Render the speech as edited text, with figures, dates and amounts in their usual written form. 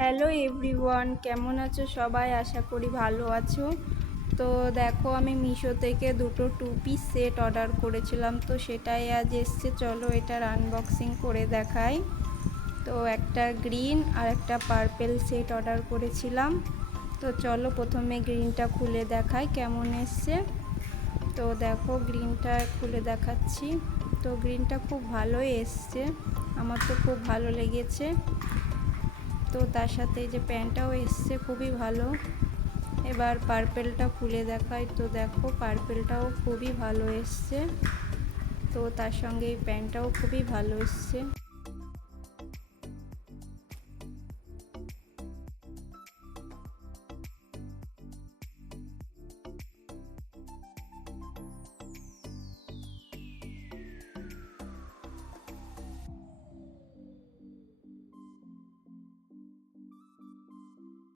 Hello everyone, কেমন আছো সবাই? আশা করি ভালো আছো। তো দেখো, আমি মিশো থেকে দুটো 2 পিস সেট অর্ডার করেছিলাম, তো সেটাই আজ এসছে। চলো এটার আনবক্সিং করে দেখাই। তো একটা গ্রিন আর একটা পার্পেল সেট অর্ডার করেছিলাম। তো চলো প্রথমে গ্রিনটা খুলে দেখাই কেমন এসছে। তো দেখো, গ্রিনটা খুলে দেখাচ্ছি। তো গ্রিনটা খুব ভালোই এসছে, আমার তো খুব ভালো লেগেছে। তো তার সাথে এই যে প্যান্টটাও এসছে, খুবই ভালো। এবার পার্পেলটা খুলে দেখাই। তো দেখো, পার্পেলটাও খুবই ভালো এসছে। তো তার সঙ্গে এই প্যান্টটাও খুবই ভালো এসছে।